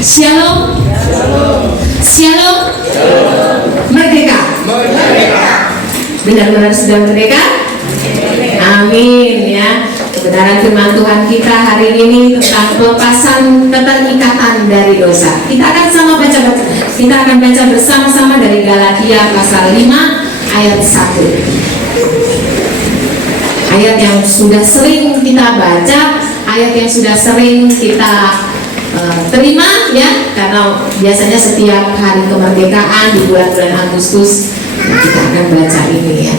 Shalom. Shalom. Merdeka. Benar-benar sudah merdeka? Amin ya. Kebenaran firman Tuhan kita hari ini tentang pelepasan keterikatan dari dosa. Kita akan baca bersama-sama dari Galatia pasal 5 ayat 1. Ayat yang sudah sering kita baca, ayat yang sudah sering kita terima ya, karena biasanya setiap hari kemerdekaan di bulan-bulan Agustus kita akan baca ini ya.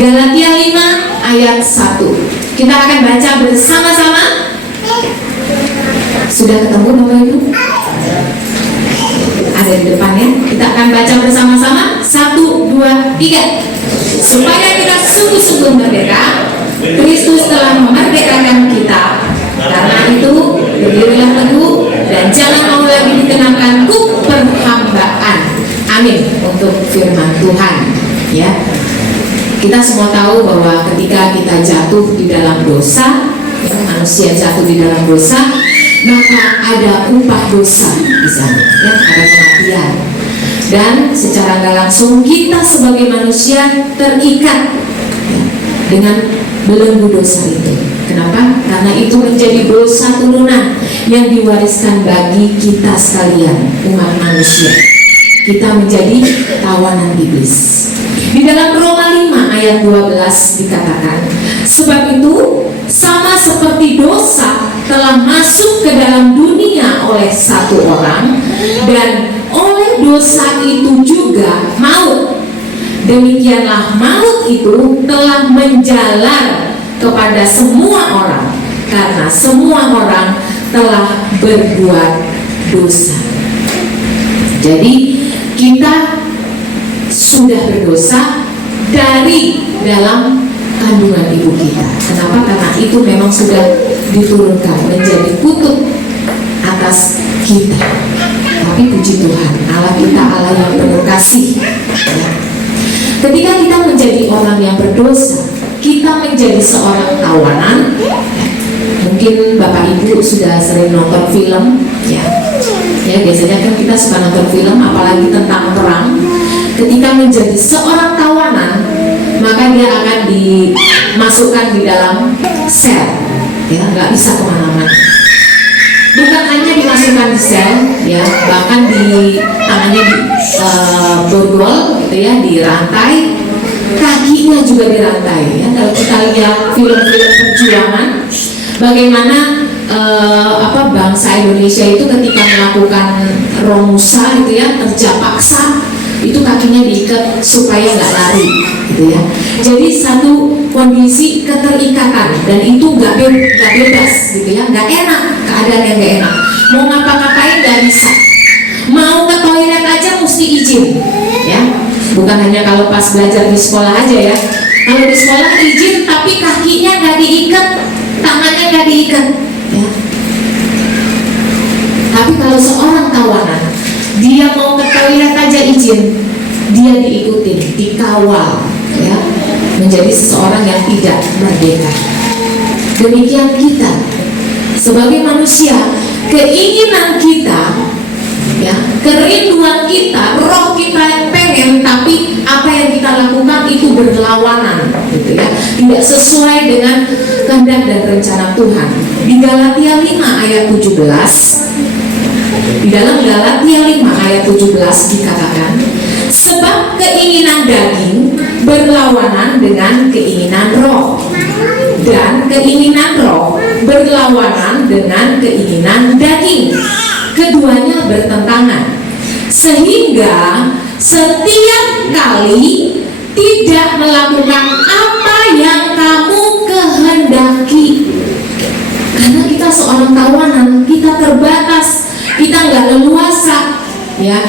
Galatia 5 ayat 1. Kita akan baca bersama-sama. Sudah ketemu Bapak Ibu? Ada di depannya. Kita akan baca bersama-sama. 1, 2, 3. Supaya kita sungguh-sungguh merdeka, Kristus telah memerdekakan kita. Karena itu berdirilah teguh dan jangan mau lagi dikenakan kuk perhambaan. Amin. Untuk firman Tuhan ya. Kita semua tahu bahwa ketika kita jatuh di dalam dosa, ya, manusia jatuh di dalam dosa, maka ada upah dosa di sana, ya, ada kematian. Dan secara nggak langsung kita sebagai manusia terikat ya, dengan belenggu dosa itu. Kenapa? Karena itu menjadi dosa turunan yang diwariskan bagi kita sekalian, umat manusia. Kita menjadi tawanan iblis. Di dalam Roma 5 ayat 12 dikatakan, sebab itu sama seperti dosa telah masuk ke dalam dunia oleh satu orang, dan oleh dosa itu juga maut. Demikianlah maut itu telah menjalar kepada semua orang, karena semua orang telah berbuat dosa. Jadi kita sudah berdosa dari dalam kandungan ibu kita. Kenapa? Karena itu memang sudah diturunkan menjadi kutuk atas kita. Tapi puji Tuhan, Allah kita Allah yang penuh kasih ya. Ketika kita menjadi orang yang berdosa, kita menjadi seorang tawanan. Mungkin Bapak Ibu sudah sering nonton film ya. Ya, biasanya kan kita suka nonton film, apalagi tentang perang. Ketika menjadi seorang tawanan, maka dia akan dimasukkan di dalam sel, ya, nggak bisa kemana-mana. Bukan hanya dimasukkan di sel, ya, bahkan di tangannya borgol, gitu ya, dirantai, kakinya juga dirantai. Ya, kalau kita lihat film-film perjuangan, bagaimana bangsa Indonesia itu ketika melakukan romusa gitu ya, kerja paksa, itu kakinya diikat supaya nggak lari gitu ya. Jadi satu kondisi keterikatan, dan itu nggak bebas gitu ya, nggak enak, keadaan yang nggak enak. Mau ngapa-ngapain nggak bisa, mau ke toilet aja mesti izin ya. Bukan hanya kalau pas belajar di sekolah aja ya. Kalau di sekolah izin tapi kakinya nggak diikat, tangannya nggak diikat ya. Tapi kalau seorang tawanan, dia mau ke toilet aja izin, dia diikuti, dikawal ya, menjadi seseorang yang tidak merdeka. Demikian kita sebagai manusia, keinginan kita ya, kerinduan kita, roh kita pengen, tapi apa yang kita lakukan itu berlawanan gitu ya, tidak sesuai dengan kehendak dan rencana Tuhan. Di Galatia 5 ayat 17, di dalam Galatia 5 ayat 17 dikatakan, sebab keinginan daging berlawanan dengan keinginan roh, dan keinginan roh berlawanan dengan keinginan daging. Keduanya bertentangan, sehingga setiap kali tidak melakukan apa yang kamu kehendaki. Karena kita seorang tawanan, kita terbatas, kita nggak leluasa ya.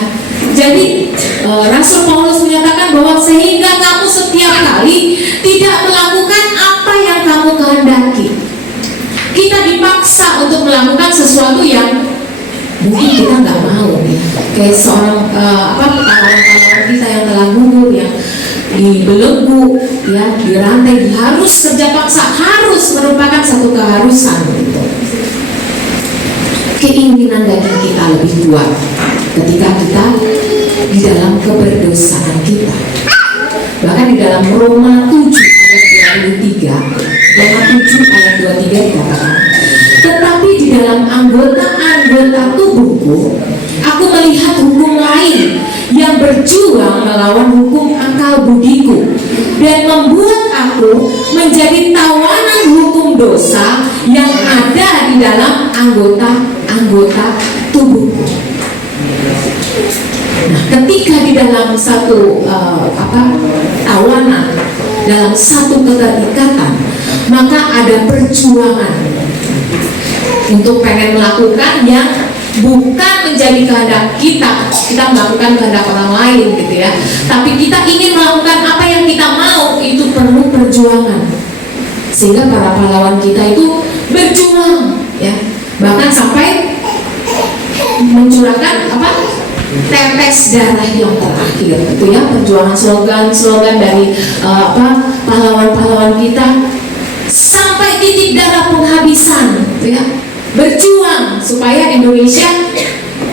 Jadi Rasul Paulus menyatakan bahwa sehingga kamu setiap kali tidak melakukan apa yang kamu kehendaki. Kita dipaksa untuk melakukan sesuatu yang mungkin kita nggak mau ya. Kayak seorang kawan-kawan kita yang telah gugur, yang dibelenggu ya, dirantai, harus kerja paksa, harus merupakan satu keharusan gitu. keinginan daging kita lebih kuat ketika kita di dalam keberdosaan kita. Bahkan di dalam Roma 7 ayat 23, Roma 7 ayat 23 dikatakan, tetapi di dalam anggota-anggota tubuhku aku melihat hukum lain yang berjuang melawan hukum akal budiku dan membuat aku menjadi tawanan hukum dosa yang ada di dalam anggota-anggota tubuhku. Nah, ketika di dalam satu tawanan, dalam satu keterikatan, maka ada perjuangan untuk pengen melakukan yang bukan menjadi kehendak kita melakukan kehendak orang lain gitu ya, tapi kita ingin melakukan apa yang kita mau. Itu perlu perjuangan, sehingga para pahlawan kita itu berjuang ya, bahkan sampai mencurahkan tetes darah yang terakhir itu ya, perjuangan slogan dari pahlawan-pahlawan kita sampai titik darah penghabisan gitu ya, berjuang supaya Indonesia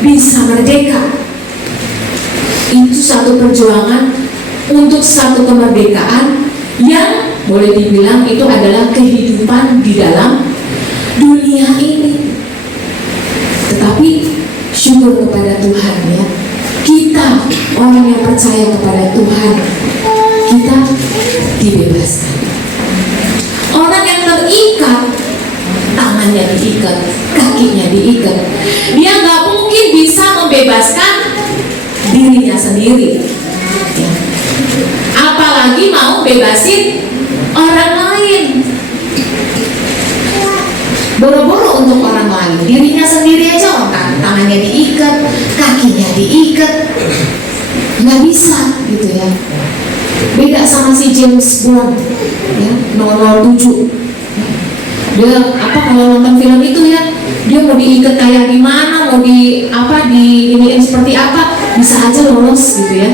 bisa merdeka. Itu satu perjuangan untuk satu kemerdekaan yang boleh dibilang itu adalah kehidupan di dalam dunia ini. Tetapi syukur kepada Tuhan ya, kita orang yang percaya kepada Tuhan, kita dibebaskan. Orang yang terikat, tangannya diikat, kakinya diikat, dia nggak mungkin bisa membebaskan dirinya sendiri ya. Apalagi mau bebasin orang lain, boro-boro untuk orang lain, dirinya sendiri aja orang tangannya diikat, kakinya diikat, nggak bisa gitu ya. Beda sama si James Bond ya, 007. Dia kalau nonton film itu ya, dia mau diikat kayak gimana, mau iniin seperti apa, bisa aja lolos gitu ya.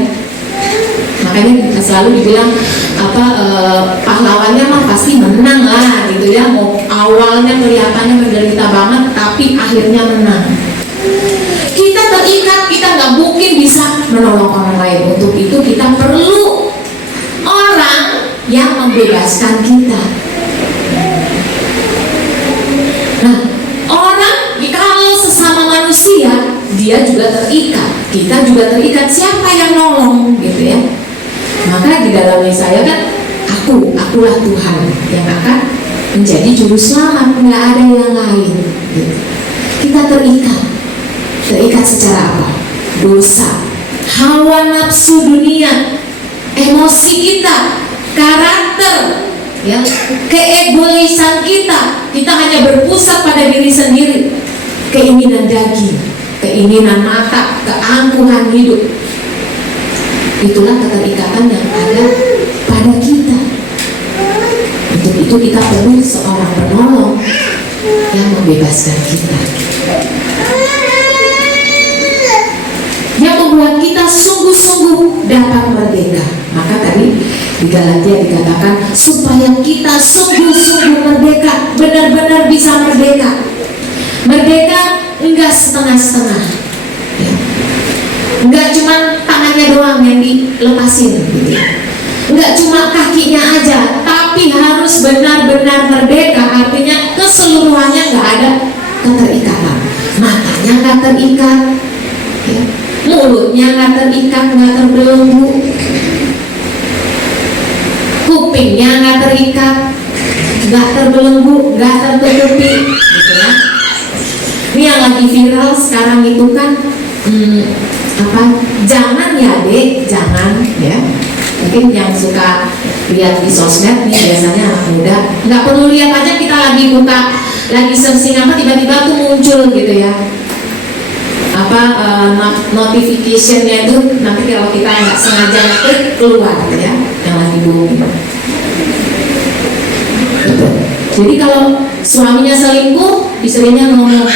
Makanya selalu dibilang pahlawannya mah pasti menang lah gitu ya. Mau awalnya kelihatannya menderita banget, tapi akhirnya menang. Kita terikat, kita nggak mungkin bisa menolong orang lain. Untuk itu kita perlu orang yang membebaskan kita. Nah, orang kalau sesama manusia dia juga terikat, kita juga terikat. Siapa yang nolong gitu ya? Maka di dalam Yesaya kan, akulah Tuhan yang akan menjadi juru selamat, nggak ada yang lain gitu. Kita terikat secara apa? Dosa, hawa nafsu dunia, emosi kita, karakter ya, keegoisan kita hanya berpusat pada diri sendiri, keinginan daging, keinginan mata, keangkuhan hidup. Itulah keterikatan yang ada pada kita. Untuk itu kita perlu seorang penolong yang membebaskan kita, yang membuat kita sungguh-sungguh dapat merdeka. Maka tadi di Galatia dikatakan supaya kita sungguh-sungguh merdeka, benar-benar bisa merdeka. Merdeka enggak setengah-setengah ya. Enggak cuma tangannya doang yang dilepasin gitu. Enggak cuma kakinya aja, tapi harus benar-benar merdeka. Artinya keseluruhannya enggak ada keterikatan. Matanya enggak terikat ya. Mulutnya enggak terikat, enggak terbelenggu. Kupingnya nggak terikat, nggak terbelenggu, nggak tertutupi, gitu ya. Ini yang lagi viral sekarang itu kan, jangan ya dek, jangan ya. Mungkin yang suka lihat di sosmed nih biasanya anak muda, nggak perlu lihat aja, kita lagi buka, lagi searching tiba-tiba tuh muncul gitu ya. Notification-nya itu nanti kalau kita nggak sengaja klik keluar gitu ya, yang lagi booming. Jadi kalau suaminya selingkuh, istrinya ngomong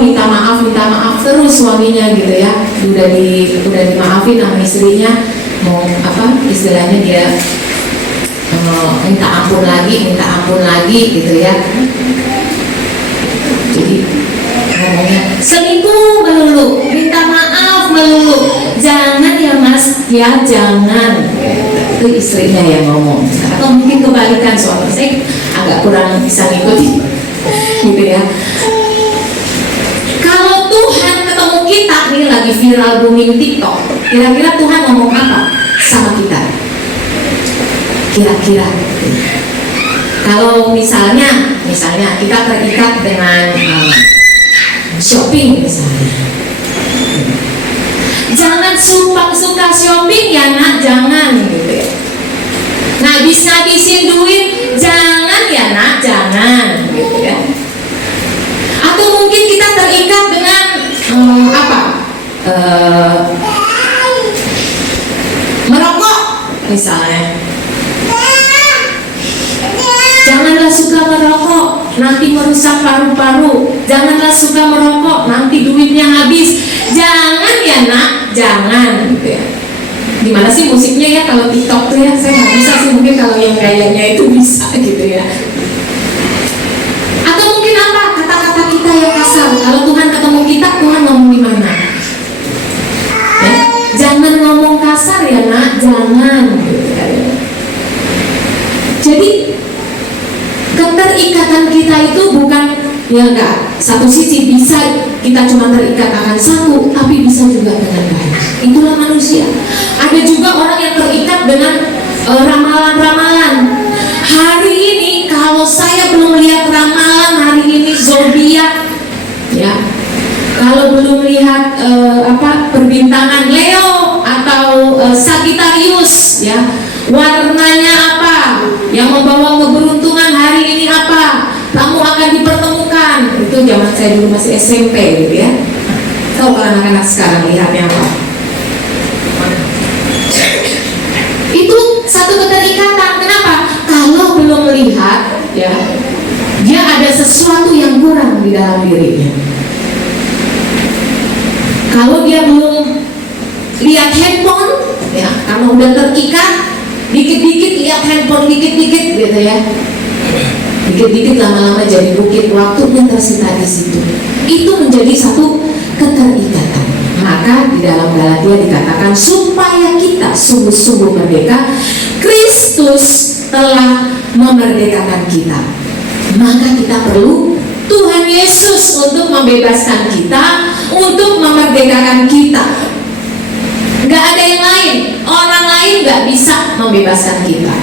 minta maaf terus suaminya gitu ya, udah dimaafin sama istrinya, mau istilahnya dia minta ampun lagi gitu ya. Jadi ngomongnya selingkuh melulu, minta maaf melulu. Jangan ya mas, ya jangan. Itu istrinya yang ngomong. Atau mungkin kebalikan, suami saya agak kurang bisa ngikutin gitu ya. Kalau Tuhan ketemu kita, nih lagi viral booming TikTok, kira-kira Tuhan ngomong apa sama kita? Kira-kira kalau misalnya kita terikat dengan shopping misalnya, jangan suka shopping ya nak, jangan gitu ya. Ngabisin duit, jangan ya nak, jangan gitu ya. Atau mungkin kita terikat dengan merokok misalnya. Janganlah suka merokok, nanti merusak paru-paru. Janganlah suka merokok, nanti duitnya habis. Jangan ya nak, jangan gitu ya. Gimana sih musiknya ya kalau TikTok tuh ya? Saya nggak bisa sih, mungkin kalau yang gayanya itu bisa gitu ya. Atau mungkin apa, kata-kata kita yang kasar. Kalau Tuhan ketemu kita, Tuhan ngomong gimana? Ya, jangan ngomong kasar ya nak, jangan gitu ya. Jadi keterikatan kita itu bukan ya enggak, satu sisi bisa kita cuma terikat akan satu, tapi bisa juga dengan banyak. Itulah manusia. Ada juga orang yang terikat dengan ramalan-ramalan. Hari ini kalau saya belum lihat ramalan hari ini zodiak ya, kalau belum lihat perbintangan Leo atau Sagittarius ya, warnanya apa yang membawa keberuntungan hari ini, apa kamu akan dipertemukan. Itu zaman saya dulu masih SMP gitu ya. Tahu kalau anak-anak sekarang lihatnya apa? Itu satu keterikatan. Kenapa? Kalau belum melihat ya, dia ada sesuatu yang kurang di dalam dirinya. Kalau dia belum lihat handphone ya, karena udah terikat, dikit-dikit lihat handphone, dikit-dikit gitu ya, dikit-dikit lama-lama jadi bukit, waktunya tersita di situ. Itu menjadi satu keterikatan. Maka di dalam Galatia dikatakan supaya kita sungguh-sungguh merdeka, Kristus telah memerdekakan kita. Maka kita perlu Tuhan Yesus untuk membebaskan kita, untuk memerdekakan kita. Gak ada yang lain, orang lain gak bisa membebaskan kita.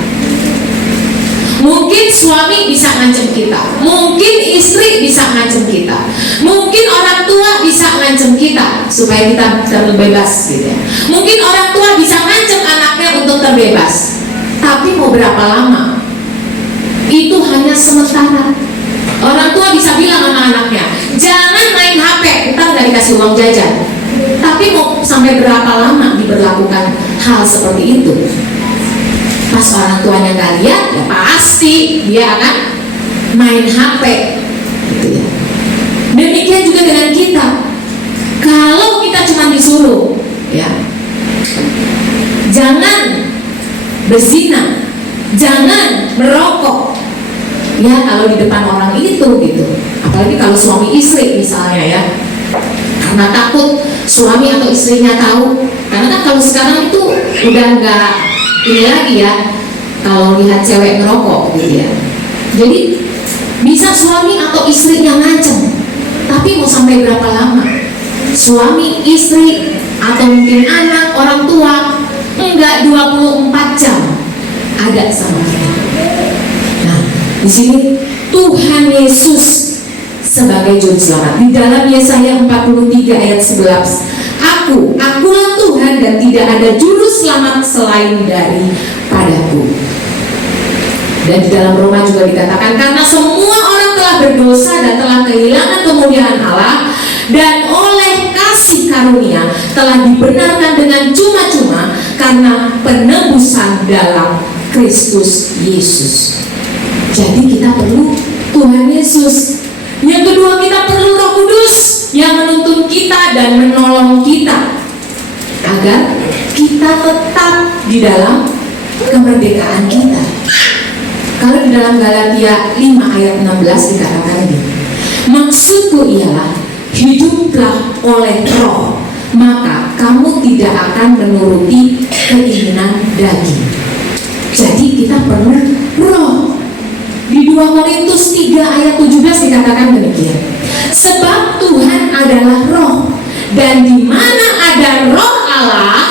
Mungkin suami bisa ngancem kita, mungkin istri bisa ngancem kita, mungkin orang tua bisa ngancem kita supaya kita terbebas gitu ya. Mungkin orang tua bisa ngancem anaknya untuk terbebas, tapi mau berapa lama? Itu hanya sementara. Orang tua bisa bilang sama anaknya, jangan main HP, ntar gak dikasih uang jajan. Tapi mau sampai berapa lama diberlakukan hal seperti itu? Pas orang tuanya nggak lihat, ya pasti dia akan main HP gitu ya. Demikian juga dengan kita. Kalau kita cuma disuruh ya, jangan berzina, jangan merokok ya, kalau di depan orang itu gitu. Apalagi kalau suami istri misalnya ya, karena takut suami atau istrinya tahu. Karena kan kalau sekarang itu udah nggak ini lagi ya, kalau lihat cewek ngerokok gitu ya. Jadi bisa suami atau istrinya ngancem, tapi mau sampai berapa lama? Suami, istri, atau mungkin anak, orang tua, enggak 24 jam ada sama kita. Nah, di sini Tuhan Yesus sebagai juru selamat. Di dalam Yesaya 43 ayat 11, Akulah Tuhan dan tidak ada juru selamat selain daripadaku. Dan di dalam Roma juga dikatakan, karena semua orang telah berdosa dan telah kehilangan kemuliaan Allah, dan oleh kasih karunia telah dibenarkan dengan cuma-cuma karena penebusan dalam Kristus Yesus. Jadi kita perlu Tuhan Yesus. Yang kedua, kita perlu Roh Kudus yang menuntun kita dan menolong kita agar kita tetap di dalam kemerdekaan kita. Kalau di dalam Galatia 5 ayat 16 dikatakan ini, Maksudku ialah, hiduplah oleh roh, maka kamu tidak akan menuruti keinginan daging. Jadi kita perlu roh. Di 2 Korintus 3 ayat 17 dikatakan demikian. Sebab Tuhan adalah roh, dan di mana ada roh Allah,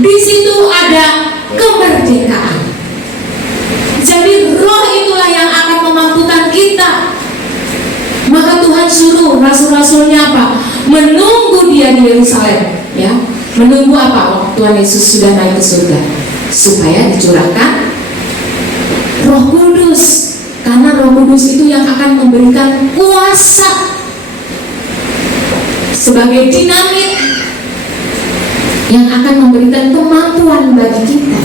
di situ ada kemerdekaan. Jadi roh itulah yang akan memampukan kita. Maka Tuhan suruh rasul-rasulnya apa? Menunggu dia di Yerusalem, ya. Menunggu apa? Tuhan Yesus sudah naik ke surga, supaya dicurahkan Roh Kudus. Karena Roh Kudus itu yang akan memberikan kuasa sebagai dinamit yang akan memberikan kemampuan bagi kita.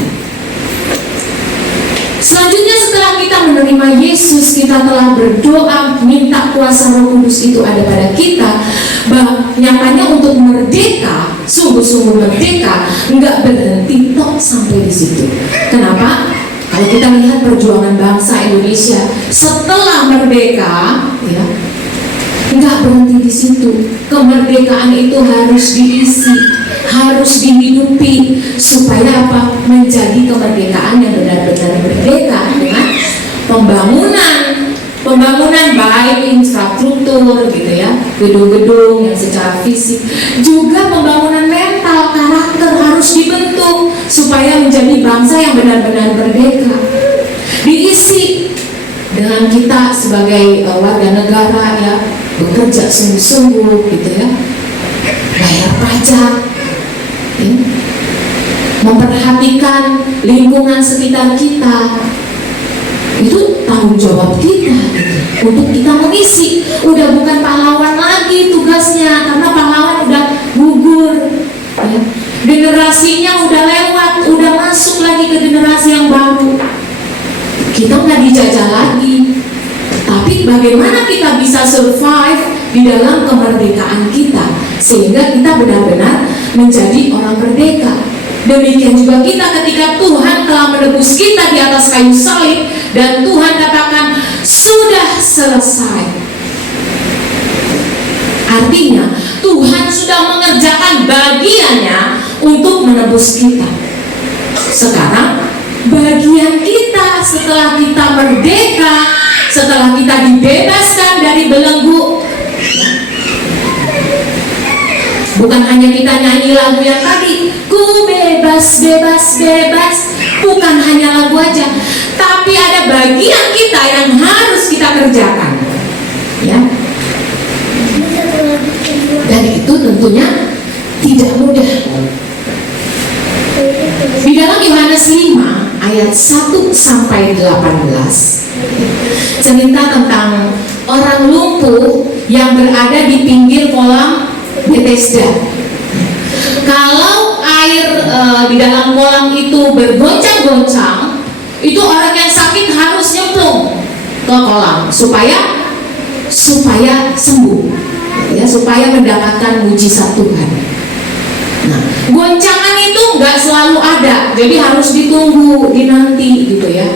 Selanjutnya, setelah kita menerima Yesus, kita telah berdoa minta kuasa Roh Kudus itu ada pada kita. Nyatanya untuk merdeka, sungguh-sungguh merdeka, nggak berhenti tok sampai di situ. Kenapa? Kalau kita lihat perjuangan bangsa Indonesia setelah merdeka, ya, nggak berhenti di situ. Kemerdekaan itu harus diisi, harus dihidupi, supaya apa? Menjadi kemerdekaan yang benar-benar merdeka dengan pembangunan baik infrastruktur gitu ya, gedung-gedung yang secara fisik, juga pembangunan mental, karakter harus dibentuk supaya menjadi bangsa yang benar-benar merdeka. Diisi dengan kita sebagai warga negara ya, bekerja sungguh-sungguh gitu ya, bayar pajak, ya, memperhatikan lingkungan sekitar kita. Itu tanggung jawab kita gitu, untuk kita mengisi. Udah bukan pahlawan lagi tugasnya, karena pahlawan udah gugur ya. Generasinya udah lewat, udah masuk lagi ke generasi yang baru. Kita nggak dijajah lagi. Tapi bagaimana kita bisa survive di dalam kemerdekaan kita, sehingga kita benar-benar menjadi orang merdeka. Demikian juga kita ketika Tuhan telah menebus kita di atas kayu salib, dan Tuhan katakan sudah selesai. Artinya Tuhan sudah mengerjakan bagiannya untuk menebus kita. Sekarang bagian kita setelah kita merdeka, setelah kita dibebaskan dari belenggu, bukan hanya kita nyanyi lagu yang tadi, ku bebas, bebas, bebas. Bukan hanya lagu aja, tapi ada bagian kita yang harus kita kerjakan, ya. Dan itu tentunya tidak mudah. Di dalam Yohanes 5 ayat 1 sampai 18 cerita tentang orang lumpuh yang berada di pinggir kolam Bethesda. Kalau air di dalam kolam itu bergoncang-goncang, itu orang yang sakit harus nyemplung ke kolam supaya sembuh, ya, supaya mendapatkan mujizat Tuhan. Nah, goncangan itu nggak selalu ada, jadi harus ditunggu, dinanti gitu ya.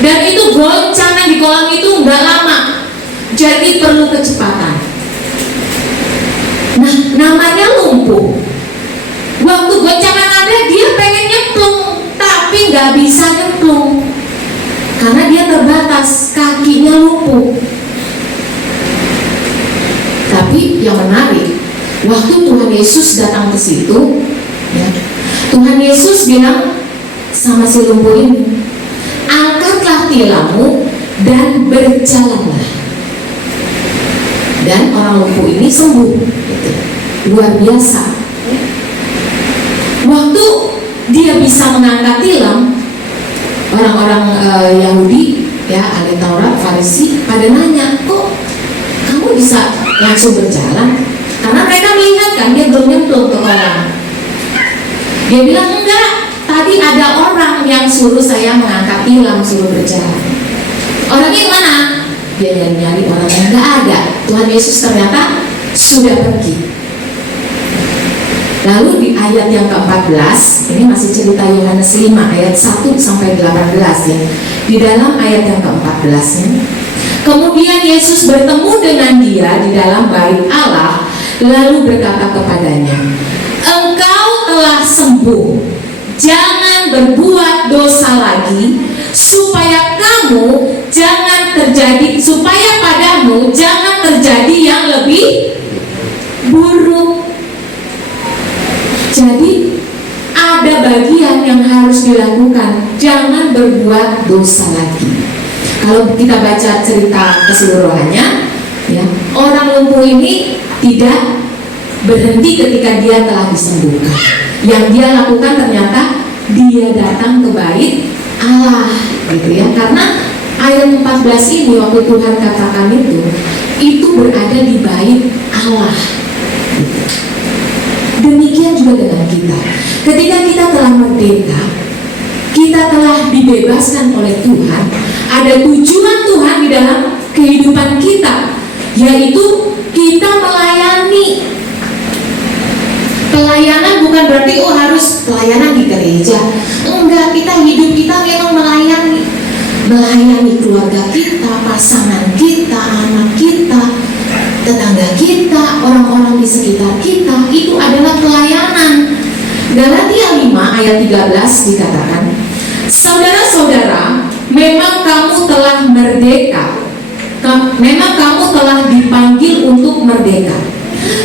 Dan itu goncangan di kolam itu nggak lama, jadi perlu kecepatan. Nah, namanya lumpuh. Waktu goncangan ada, dia pengen nyemplung, tapi nggak bisa nyemplung karena dia terbatas, kakinya lumpuh. Tapi yang menarik, waktu Tuhan Yesus datang ke situ, ya, Tuhan Yesus bilang sama si lumpuh ini, angkatlah tilammu dan berjalanlah. Dan orang lumpuh ini sembuh, gitu. Luar biasa. Waktu dia bisa mengangkat tilam, orang-orang Yahudi, ya, ahli Taurat, Farisi, pada nanya, kok kamu bisa langsung berjalan? Karena mereka melihat kan dia belum nyemplung ke kolam. Dia bilang, enggak, tadi ada orang yang suruh saya mengangkat tilam, suruh berjalan. Orangnya mana? Dia nyari orang yang enggak ada. Tuhan Yesus ternyata sudah pergi. Lalu di ayat yang ke-14, ini masih cerita Yohanes 5 ayat 1 sampai 18 ya. Di dalam ayat yang ke-14 ya, Kemudian Yesus bertemu dengan dia di dalam bait Allah, lalu berkata kepadanya, "Engkau telah sembuh, jangan berbuat dosa lagi, supaya padamu jangan terjadi yang lebih buruk." Jadi ada bagian yang harus dilakukan, jangan berbuat dosa lagi. Kalau kita baca cerita keseluruhannya, ya, orang lumpuh ini tidak berhenti ketika dia telah disembuhkan. Yang dia lakukan ternyata dia datang ke bait Allah, gitu ya. Karena ayat 14 ini waktu Tuhan katakan itu berada di bait Allah. Demikian juga dengan kita. Ketika kita telah merdeka, kita telah dibebaskan oleh Tuhan, ada tujuan Tuhan di dalam kehidupan kita, yaitu kita melayani. Pelayanan bukan berarti harus pelayanan di gereja. Enggak, hidup kita memang melayani keluarga kita, pasangan kita, anak kita, tetangga kita, orang-orang di sekitar kita. Itu adalah pelayanan. Galatia 5 ayat 13 dikatakan, "Saudara-saudara, memang kamu telah merdeka, memang kamu telah dipanggil untuk merdeka.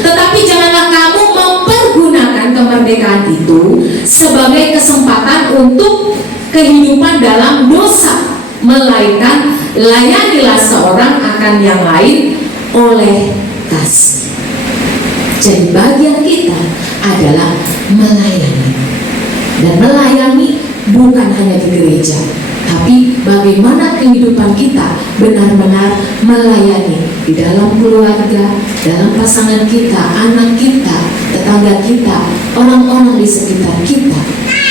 Tetapi janganlah kamu mempergunakan kemerdekaan itu sebagai kesempatan untuk kehidupan dalam dosa, melainkan layanilah seorang akan yang lain oleh kasih." Jadi bagian kita adalah melayani. Dan melayani bukan hanya di gereja, tapi bagaimana kehidupan kita benar-benar melayani di dalam keluarga, dalam pasangan kita, anak kita, tetangga kita, orang-orang di sekitar kita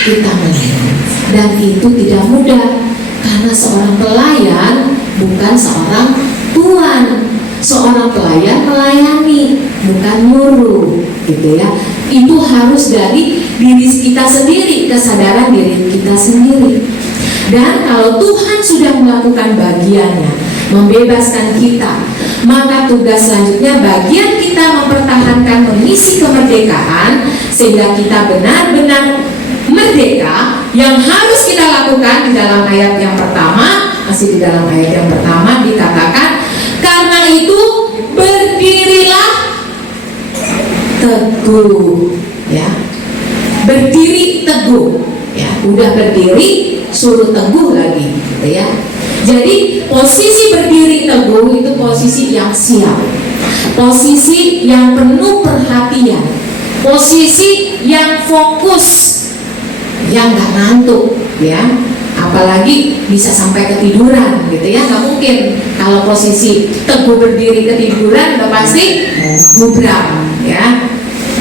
melayani. Dan itu tidak mudah, karena seorang pelayan bukan seorang tuan. Seorang pelayan melayani, bukan nyuruh, gitu ya. Itu harus dari diri kita sendiri, kesadaran diri kita sendiri. Dan kalau Tuhan sudah melakukan bagiannya, membebaskan kita, maka tugas selanjutnya bagian kita mempertahankan mengisi kemerdekaan sehingga kita benar-benar merdeka. Yang harus kita lakukan di dalam ayat yang pertama, masih di dalam ayat yang pertama dikatakan, "Karena itu berdirilah teguh," ya. Berdiri teguh, ya. Udah berdiri, suruh teguh lagi, gitu ya. Jadi posisi berdiri teguh itu posisi yang siap, posisi yang penuh perhatian, posisi yang fokus, yang nggak ngantuk, ya. Apalagi bisa sampai ketiduran, gitu ya. Nggak mungkin kalau posisi teguh berdiri ketiduran, udah pasti gubrak, ya.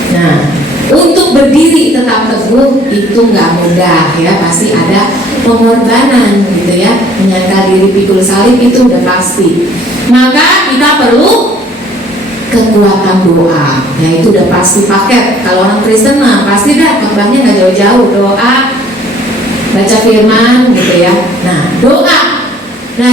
Nah, untuk berdiri tetap teguh itu nggak mudah, ya. Pasti ada pengorbanan, gitu ya. Menyangkal diri pikul salib itu udah pasti. Maka kita perlu kekuatan doa, ya. Itu udah pasti paket. Kalau orang Kristen mah pasti dah khotbahnya nggak jauh-jauh, doa, baca firman, gitu ya. Nah,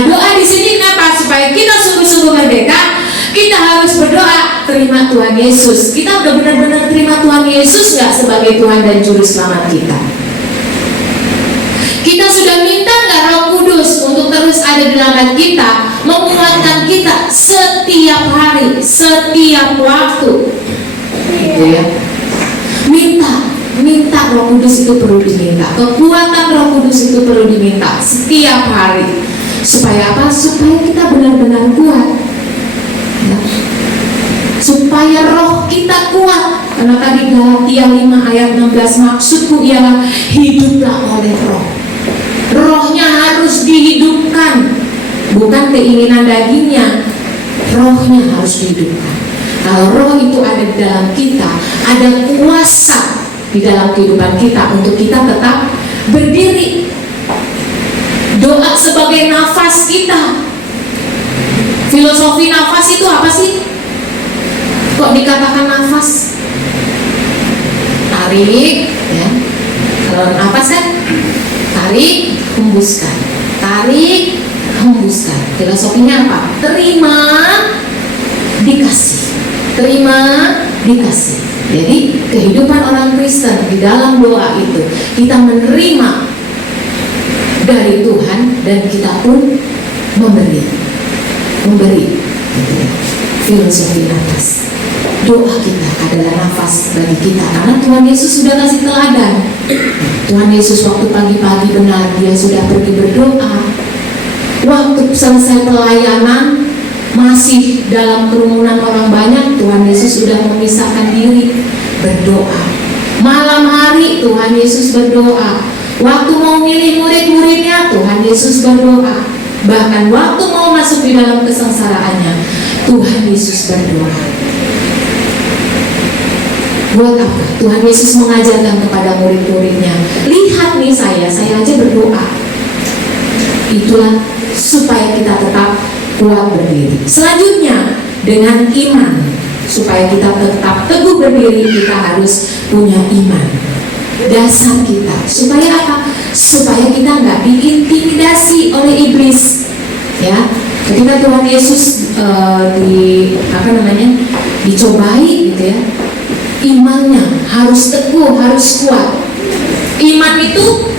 doa di sini kenapa? Supaya kita sungguh-sungguh merdeka. Kita harus berdoa, terima Tuhan Yesus. Kita udah benar-benar terima Tuhan Yesus nggak sebagai Tuhan dan Juru Selamat kita? Kita sudah minta nggak Roh Kudus untuk terus ada di dalam kita, menguatkan kita setiap hari, setiap waktu, gitu ya. Minta Roh Kudus itu perlu diminta, kekuatan Roh Kudus itu perlu diminta setiap hari. Supaya apa? Supaya kita benar-benar kuat, ya. Supaya roh kita kuat. Karena tadi Galatia 5 ayat 16, maksudku ialah hiduplah oleh roh. Rohnya harus dihidupkan, bukan keinginan dagingnya. Rohnya harus dihidupkan. Kalau roh itu ada di dalam kita, ada kuasa di dalam kehidupan kita untuk kita tetap berdiri. Doa sebagai nafas kita. Filosofi nafas itu apa sih? Kok dikatakan nafas? Tarik, ya. Kalau nafas kan tarik, hembuskan. Tarik, hembuskan. Filosofinya apa? Terima, dikasih. Terima, dikasih. Jadi kehidupan orang Kristen di dalam doa itu, kita menerima dari Tuhan dan kita pun memberi. Filosofi atas doa kita adalah nafas bagi kita, karena Tuhan Yesus sudah kasih teladan. Tuhan Yesus waktu pagi-pagi benar dia sudah pergi berdoa. Waktu selesai pelayanan masih dalam kerumunan orang banyak, Tuhan Yesus sudah memisahkan diri berdoa. Malam hari Tuhan Yesus berdoa. Waktu mau milih murid-muridnya, Tuhan Yesus berdoa. Bahkan waktu mau masuk di dalam kesengsaraannya, Tuhan Yesus berdoa. Buat apa? Tuhan Yesus mengajarkan kepada murid-muridnya, lihat nih saya aja berdoa. Itulah supaya kita tetap kuat berdiri. Selanjutnya, dengan iman. Supaya kita tetap teguh berdiri, kita harus punya iman. Dasar kita. Supaya apa? Supaya kita nggak diintimidasi oleh iblis. Ya, ketika Tuhan Yesus dicobai gitu ya, imannya harus teguh, harus kuat. Iman itu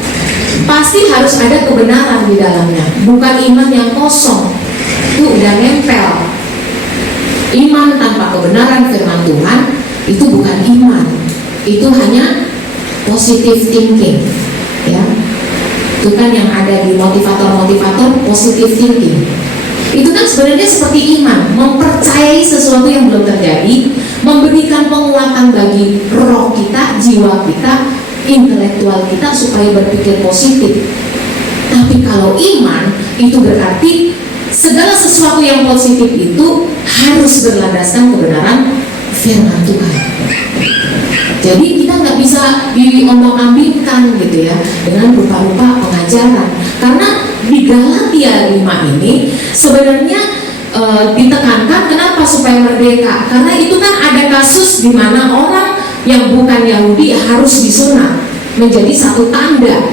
pasti harus ada kebenaran di dalamnya, bukan iman yang kosong. Itu udah nempel. Iman tanpa kebenaran firman Tuhan itu bukan iman, itu hanya positive thinking, ya. Itu kan yang ada di motivator positive thinking. Itu kan sebenarnya seperti iman, mempercayai sesuatu yang belum terjadi, memberikan penguatan bagi roh kita, jiwa kita, intelektual kita supaya berpikir positif. Tapi kalau iman itu berarti segala sesuatu yang positif itu harus berlandaskan kebenaran firman Tuhan. Jadi kita nggak bisa diombang-ambingkan gitu ya dengan rupa-rupa pengajaran. Karena di Galatia 5 ini sebenarnya ditekankan kenapa supaya merdeka. Karena itu kan ada kasus di mana orang yang bukan Yahudi harus disunat menjadi satu tanda.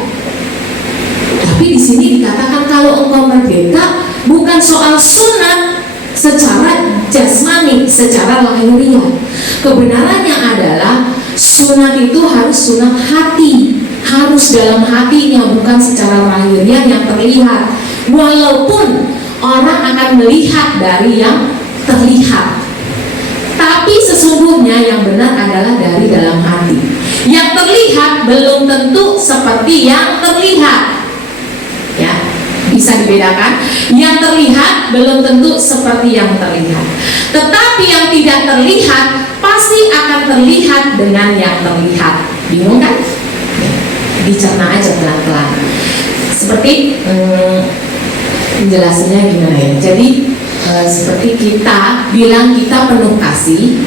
Tapi di sini dikatakan kalau engkau merdeka bukan soal sunat secara jasmani, secara lahiriah. Kebenarannya adalah sunat itu harus sunat hati, harus dalam hatinya, bukan secara lahiriah yang terlihat. Walaupun orang akan melihat dari yang terlihat, tapi sesungguhnya yang benar adalah dari dalam hati. Yang terlihat belum tentu seperti yang terlihat, ya. Bisa dibedakan. Yang terlihat belum tentu seperti yang terlihat. Tetapi yang tidak terlihat pasti akan terlihat dengan yang terlihat. Bingung kan? Dicerna aja pelan-pelan. Seperti penjelasannya gimana ya? Jadi seperti kita bilang kita penuh kasih,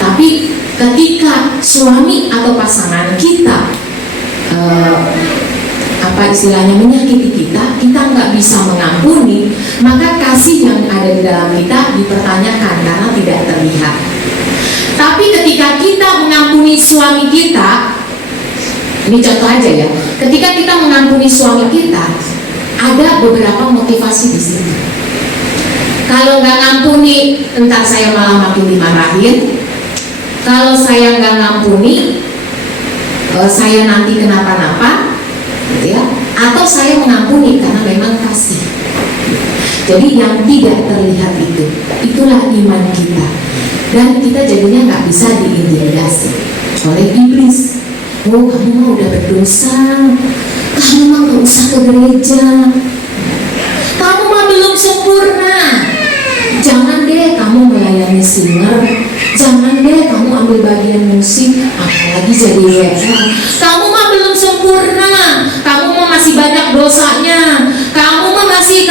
tapi ketika suami atau pasangan kita istilahnya menyakiti kita, kita nggak bisa mengampuni, maka kasih yang ada di dalam kita dipertanyakan karena tidak terlihat. Tapi ketika kita mengampuni suami kita, ini contoh aja ya, ketika kita mengampuni suami kita, ada beberapa motivasi di sini. Kalau nggak ngampuni, entar saya malah makin dimarahin. Kalau saya nggak ngampuni, saya nanti kenapa-napa, gitu ya. Atau saya mengampuni karena memang kasih. Jadi yang tidak terlihat itulah iman kita. Dan kita jadinya nggak bisa diintimidasi oleh iblis. Oh, kamu mah udah berdosa, kamu mah nggak usah ke gereja, kamu mah belum sempurna. Jangan deh kamu melayani singer, jangan deh kamu ambil bagian musik, apalagi jadi WR. Kamu mah belum sempurna, kamu mah masih banyak dosanya, kamu mah masih.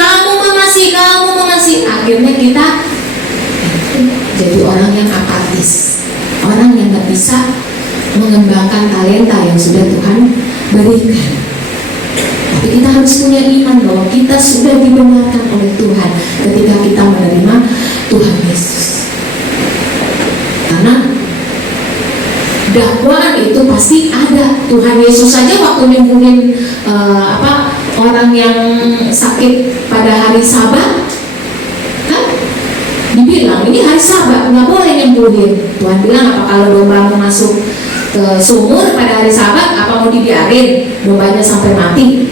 Akhirnya kita jadi orang yang apatis, orang yang nggak bisa mengembangkan talenta yang sudah Tuhan berikan. Tapi kita harus punya iman bahwa kita sudah dibenarkan oleh Tuhan ketika kita menerima Tuhan Yesus. Karena dakwaan itu pasti ada. Tuhan Yesus saja waktu nyembuhin orang yang sakit pada hari Sabat, kan dibilang ini hari Sabat nggak boleh nyembuhin. Tuhan bilang apa kalau domba mau masuk ke sumur pada hari Sabat, apa mau dibiarin dombanya sampai mati?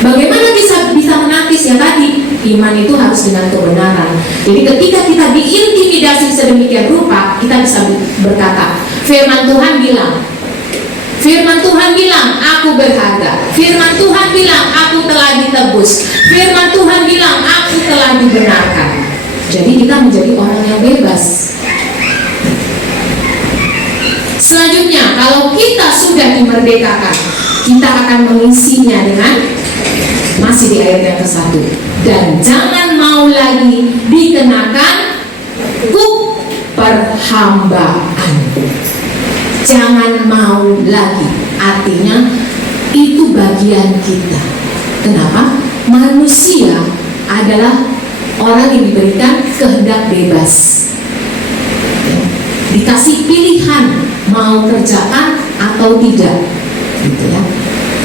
Bagaimana bisa menangkis ya tadi? Iman itu harus dengan kebenaran. Jadi ketika kita diintimidasi sedemikian rupa, kita bisa berkata, firman Tuhan bilang, aku berharga. Firman Tuhan bilang, aku telah ditebus. Firman Tuhan bilang, aku telah dibenarkan. Jadi kita menjadi orang yang bebas. Selanjutnya, kalau kita sudah dimerdekakan, kita akan mengisinya dengan, masih di ayat yang ke-1, dan jangan mau lagi dikenakan hukum perhambaan. Jangan mau lagi, artinya itu bagian kita. Kenapa? Manusia adalah orang yang diberikan kehendak bebas, dikasih pilihan mau kerjakan atau tidak, gitu ya.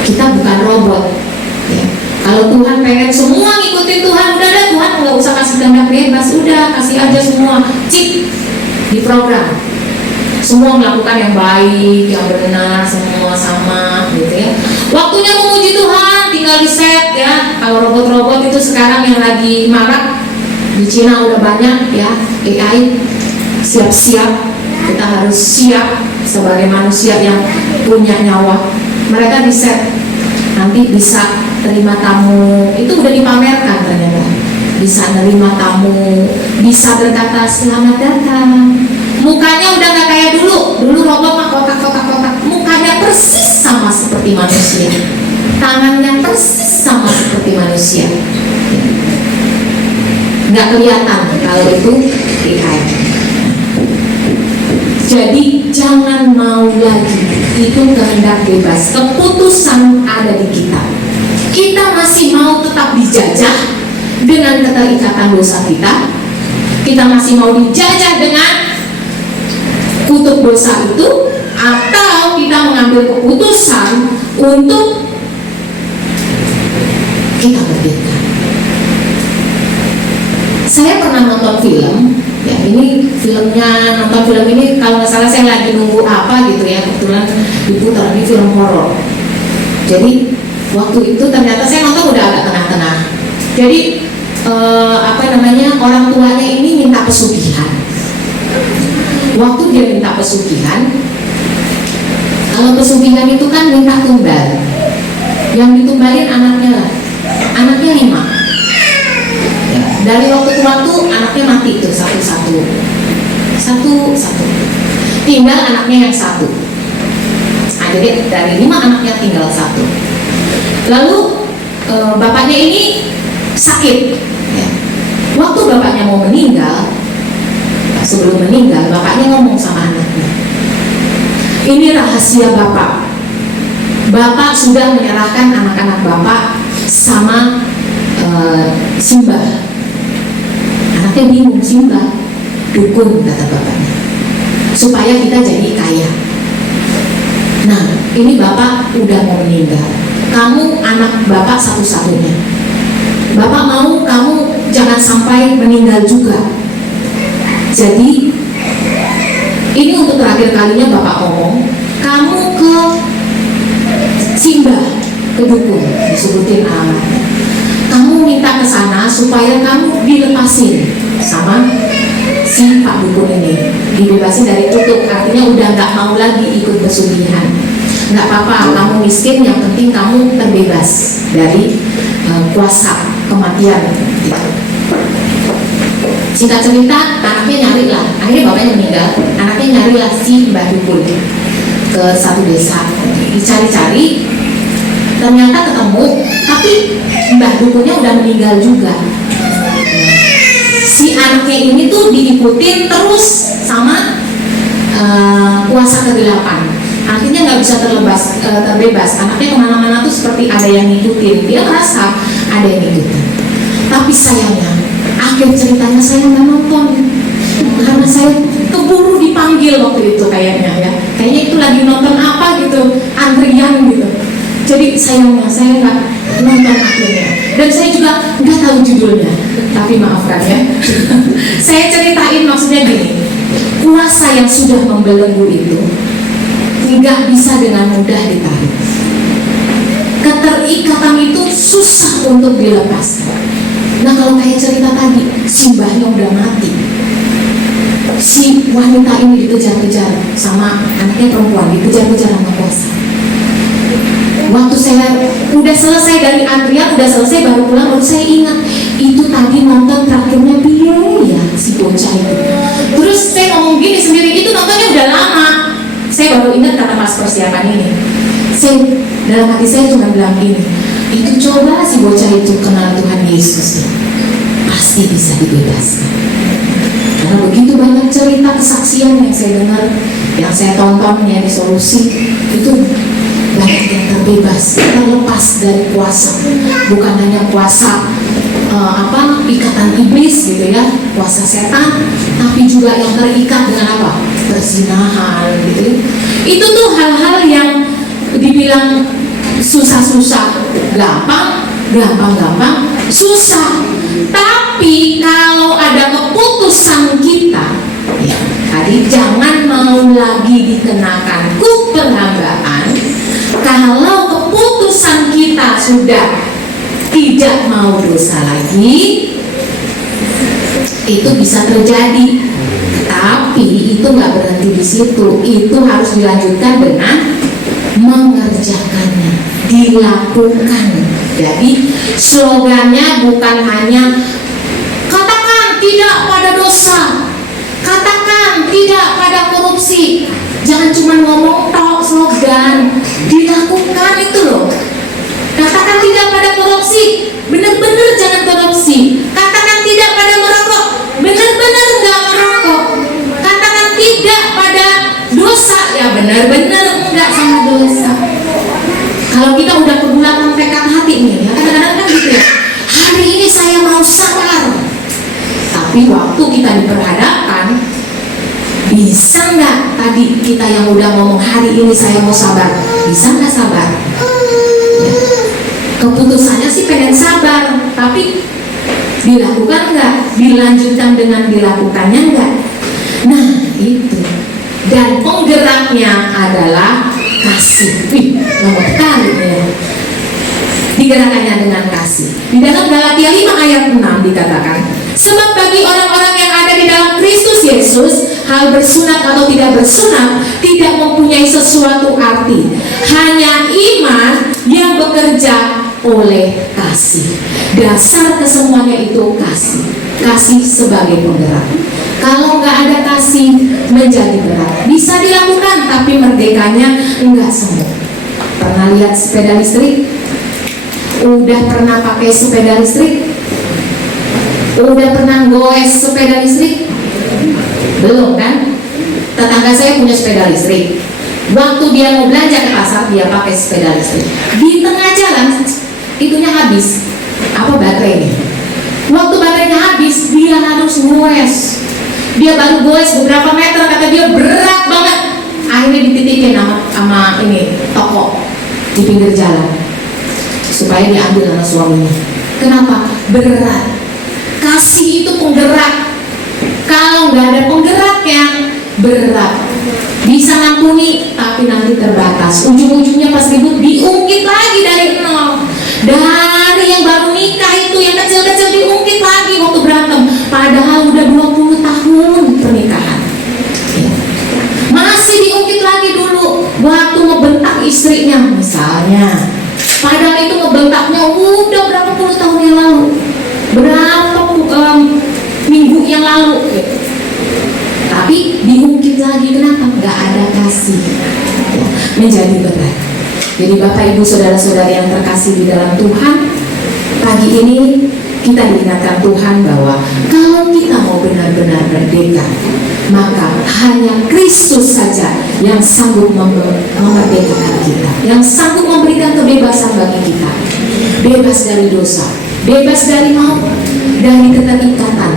Kita bukan robot, ya. Kalau Tuhan pengen semua ngikutin Tuhan, udah deh, Tuhan nggak usah kasih kehendak bebas, udah kasih aja semua chip di program, semua melakukan yang baik, yang benar, semua sama, gitu ya. Waktunya memuji Tuhan, tinggal di set ya. Kalau robot-robot itu sekarang yang lagi marak di Cina udah banyak ya, AI. Siap-siap, kita harus siap sebagai manusia yang punya nyawa. Mereka di set, nanti bisa terima tamu, itu udah dipamerkan ternyata. Bisa nerima tamu, bisa berkata selamat datang. Mukanya udah gak kayak dulu robot mah kotak-kotak, mukanya persis sama seperti manusia, tangannya persis sama seperti manusia, nggak kelihatan kalau itu AI. Jadi jangan mau lagi, itu kehendak bebas, keputusan ada di kita. Kita masih mau tetap dijajah dengan keterikatan dosa kita. Kita masih mau dijajah dengan kutuk dosa itu, atau kita mengambil keputusan untuk kita merdeka. Saya pernah nonton film, ya ini filmnya, nonton film ini kalau nggak salah saya lagi nunggu apa gitu ya, kebetulan diputar, ini film horor. Jadi waktu itu ternyata saya nonton udah agak tengah-tengah. Jadi orang tuanya ini minta pesugihan. Waktu dia minta pesugihan, kalau pesugihan itu kan minta tumbal, yang ditumbalin anaknya lah, anaknya 5. Ya, dari waktu ke waktu anaknya mati tuh satu-satu, tinggal anaknya yang 1. Nah, jadi dari 5 anaknya tinggal 1. Lalu bapaknya ini sakit. Ya. Waktu bapaknya mau meninggal, sebelum meninggal, bapaknya ngomong sama anaknya, ini rahasia bapak. Bapak sudah menyerahkan anak-anak bapak sama Simbah. Anaknya bingung, Simbah, dukun kata bapaknya, supaya kita jadi kaya. Nah, ini bapak udah mau meninggal, kamu anak bapak satu-satunya, bapak mau kamu jangan sampai meninggal juga. Jadi ini untuk terakhir kalinya bapak ngomong, kamu ke Simbah, ke dukun, disebutin alamatnya, kamu minta ke sana supaya kamu dilepasin sama si Pak Dukun ini, dibebasin dari kutuk, artinya udah nggak mau lagi ikut pesugihan. Nggak apa-apa, kamu miskin, yang penting kamu terbebas dari kuasa kematian. Singkat cerita, anaknya nyari lah, akhirnya bapaknya meninggal, anaknya nyari lah si Mbah Dukun ke satu desa, dicari-cari, ternyata ketemu, tapi Mbah Dukunnya udah meninggal juga. Si anaknya ini tuh diikutin terus sama kuasa kegelapan, artinya nggak bisa terbebas. Anaknya kemana-mana tuh seperti ada yang ngikutin, dia merasa ada yang ngikutin. Tapi sayangnya akhir ceritanya saya nggak nonton, karena saya keburu dipanggil waktu itu kayaknya ya. Kayaknya itu lagi nonton apa gitu, antrian gitu. Jadi sayangnya saya nggak nonton akhirnya, dan saya juga nggak tahu judulnya. Tapi maafkan ya. Saya ceritain maksudnya gini, kuasa yang sudah membelenggu itu nggak bisa dengan mudah ditarik. Keterikatan itu susah untuk dilepaskan. Nah kalau kayak cerita tadi, si mbahnya udah mati, si wanita ini dikejar-kejar sama anaknya perempuan, dikejar-kejar sama kuasa. Waktu saya udah selesai dari antrian, udah selesai baru pulang, baru saya ingat itu tadi nonton terakhirnya ya si bocah itu. Terus saya ngomong gini sendiri, itu nontonnya udah lama. Saya baru ingat kata pas persiapan ini. Saya dalam hati saya cuma bilang gini, itu coba si bocah itu kenal Tuhan Yesus ya, pasti bisa dibebaskan. Karena begitu banyak cerita kesaksian yang saya dengar, yang saya tonton ya di Solusi, itu banyak yang terbebas, terlepas dari kuasa. Bukan hanya kuasa ikatan iblis gitu ya, kuasa setan, tapi juga yang terikat dengan apa? Perzinahan gitu. Itu tuh hal-hal yang dibilang susah-susah, gampang, susah. Tapi kalau ada keputusan kita, ya, tadi jangan mau lagi dikenakan keperhambaan. Kalau keputusan kita sudah tidak mau dosa lagi, itu bisa terjadi. Tapi itu nggak berhenti di situ. Itu harus dilanjutkan dengan mengerjakannya, dilakukan. Jadi slogannya bukan hanya katakan tidak pada dosa, katakan tidak pada korupsi. Jangan cuma ngomong tok slogan, dilakukan itu loh. Katakan tidak pada korupsi, benar-benar jangan korupsi. Katakan tidak pada merokok, benar-benar nggak merokok. Katakan tidak pada dosa, ya benar-benar enggak sama dosa. Kalau kita udah kebulatan tekad hati nih, ya kadang-kadang kan gitu ya, hari ini saya mau sabar. Tapi waktu kita diperhadapkan, bisa nggak tadi kita yang udah ngomong hari ini saya mau sabar, bisa nggak sabar? Ya. Keputusannya sih pengen sabar, tapi dilakukan nggak? Dilanjutkan dengan dilakukannya nggak? Nah itu. Dan penggeraknya adalah kasih. Nomor kali ya. Digerakkannya dengan kasih. Di dalam Galatia 5 ayat 6 dikatakan, sebab bagi orang-orang yang ada di dalam Kristus Yesus, hal bersunat atau tidak bersunat tidak mempunyai sesuatu arti. Hanya iman yang bekerja oleh kasih. Dasar kesemuanya itu kasih. Kasih sebagai penggerak. Kalau nggak ada kasih menjadi berat. Bisa dilakukan tapi merdekanya enggak semua. Pernah lihat sepeda listrik? Udah pernah pakai sepeda listrik? Udah pernah goes sepeda listrik? Belum kan? Tetangga saya punya sepeda listrik. Waktu dia mau belanja ke pasar, dia pakai sepeda listrik. Di tengah jalan itunya habis. Apa baterainya? Waktu baterainya habis, dia harus goes. Dia baru goes beberapa meter, kata dia berat banget. Akhirnya dititipin sama ini toko di pinggir jalan supaya diambil sama suaminya. Kenapa? Berat. Kasih itu penggerak. Kalau nggak ada penggerak yang berat, bisa ngampuni tapi nanti terbatas. Ujung-ujungnya pas ribut diungkit lagi dari nol. Dari yang baru nikah itu yang kecil-kecil diungkit lagi waktu berantem. Padahal udah 20 tahun pernikahan. Ya. Masih diungkit lagi dulu waktu ngebentak istrinya misalnya. Padahal itu ngebentaknya udah berapa puluh tahun yang lalu, berapa minggu yang lalu gitu. Tapi diungkit lagi, kenapa? Gak ada kasih ya, menjadi berat. Jadi Bapak Ibu Saudara-saudari yang terkasih di dalam Tuhan, pagi ini kita diingatkan Tuhan bahwa kalau kita mau benar-benar merdeka, maka hanya Kristus saja yang sanggup memerdekakan kita, yang sanggup memberikan kebebasan bagi kita. Bebas dari dosa, bebas dari maut, dari keterikatan.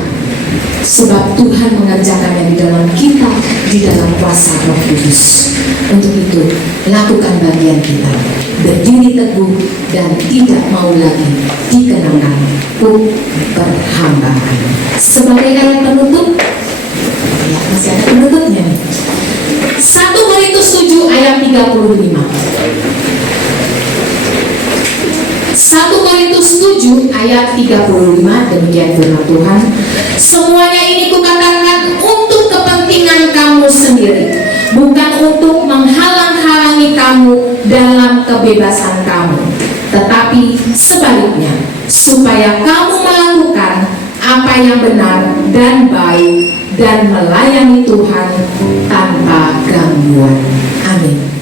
Sebab Tuhan mengerjakannya di dalam kita di dalam kuasa Roh Kudus. Untuk itu, lakukan bagian kita, berdiri teguh dan tidak mau lagi dikenakan perhambaan. Sebagai ayat penutup, ya masih ada penutupnya nih. 1 Korintus 7 ayat 35. 1 Korintus 7 ayat 35, demikian firman Tuhan. Semuanya ini kukatakan untuk kepentingan kamu sendiri, bukan untuk menghalang-halangi kamu dalam kebebasan kamu, tetapi sebaliknya, supaya kamu melakukan apa yang benar dan baik dan melayani Tuhan tanpa gangguan. Amin.